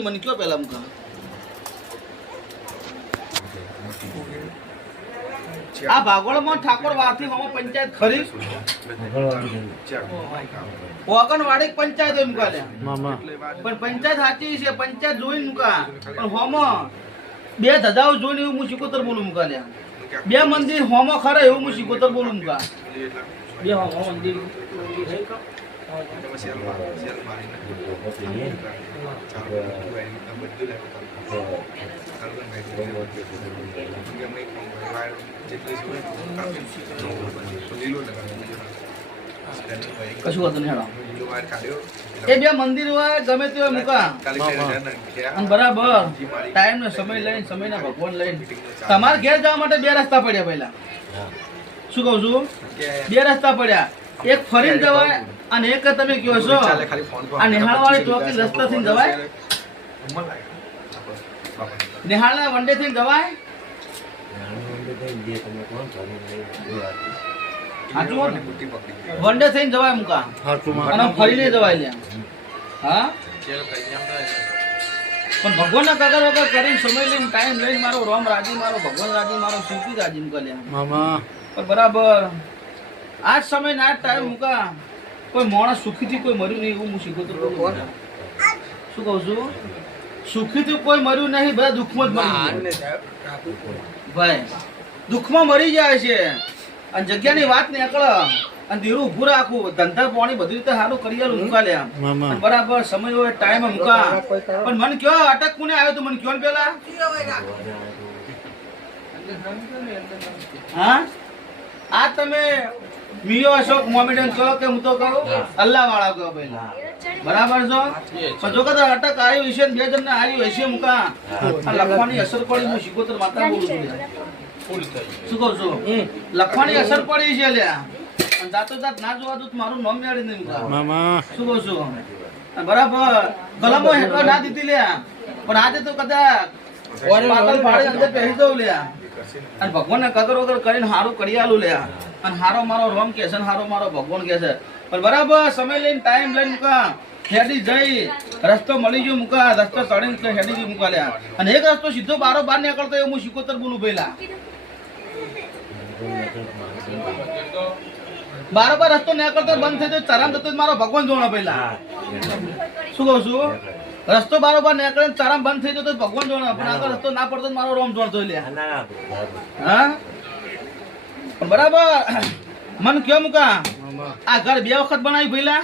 ભાઈ મને કયો પેલા મુકા આ ભાગોળમાં ઠાકોર વારથી હમો પંચાયત ખરી ઓગણવાડી પંચાયત હોય મુકા લે પણ પંચાયત સાચી છે પંચાયત જોઈને મુકા પણ હોમો બે ધજાઓ જોઈને એવું હું શીખોતર બોલું મુકા લે બે મંદિર હોમો ખરે એવું હું શીખોતર બોલું મુકા બે હોમો મંદિર કશું હતું હેડો એ બે મંદિર હોય ગમે તે હોય મુકા અને બરાબર ટાઈમ ને સમય લઈને સમય ના ભગવાન લઈને તમારે ઘેર જવા માટે બે રસ્તા પડ્યા પહેલા શું કહું છું બે રસ્તા પડ્યા એક ફરીને જવાય અને એક તમે કહો છો આ નિહાળવાળી ચોકી રસ્તાથી જવાય નિહાળના વંડે થી જવાય વંડે થઈને જવાય મુકા અને ફરીને જવાય લ્યા હા પણ ભગવાન ના કગર વગર કરીને સમય લઈને ટાઈમ લઈને મારો રોમ રાજી મારો ભગવાન રાજી મારો શિવજી રાજી મુકા લ્યા પણ બરાબર આજ સમય ના ટાઈમ મુકા કોઈ માણસ સુખીથી કોઈ મર્યું નહીં એવું હું શીખું તો શું કહું છું સુખીથી કોઈ મર્યું નહીં બધા દુઃખમાં જ ભાઈ દુઃખમાં મરી જાય છે અને જગ્યાની વાત નીકળ અને ધીરું ઊભું રાખવું ધંધા પાણી બધી રીતે સારું કરી આલું મુકા લે બરાબર સમય હોય ટાઈમ મુકા પણ મને કયો અટક કોને આવ્યો તો મને કયો ને પેલા હા આ તમે મિયો અશોક મોમેડન કહો કે હું તો કહું અલ્લાહ વાળા કહો પહેલા બરાબર છો પણ જો કદાચ અટક આવ્યું હશે બે જણ ને આવ્યું હશે મુકા લખવાની અસર પડી હું શીખોતર માતા બોલું છું શું કહું છું લખવાની અસર પડી છે લ્યા જાતો જાત ના જોવા તો મારું નામ મેળવી નહીં મુકા શું કહું છું બરાબર કલમો હેઠળ ના દીધી લ્યા પણ આજે તો કદાચ પાતળ પાડી અંદર પહેરી દઉં લ્યા અને ભગવાન ને કદર વગર કરીને હારું કરી આલું લ્યા અને હારો મારો રોમ કે છે ને હારો મારો ભગવાન કે છે પણ બરાબર સમય લઈને ટાઈમ લઈને મુકા હેડી જઈ રસ્તો મળી ગયો મુકા રસ્તો ચડીને હેડી ગઈ મુકા લ્યા અને એક રસ્તો સીધો બારો બાર નીકળતો એવું હું શીખોતર બોલું પહેલા બારોબાર રસ્તો નીકળતો બંધ થઈ જાય ચારામ જતો મારો ભગવાન જોવાનો પહેલા શું કહું છું રસ્તો બારોબાર નીકળે ચારામ બંધ થઈ જતો ભગવાન જોવાનો પણ આગળ રસ્તો ના પડતો મારો રોમ જોડતો લ્યા હા બરાબર મન કયો મુકા આ ઘર બે વખત બનાવી પહેલા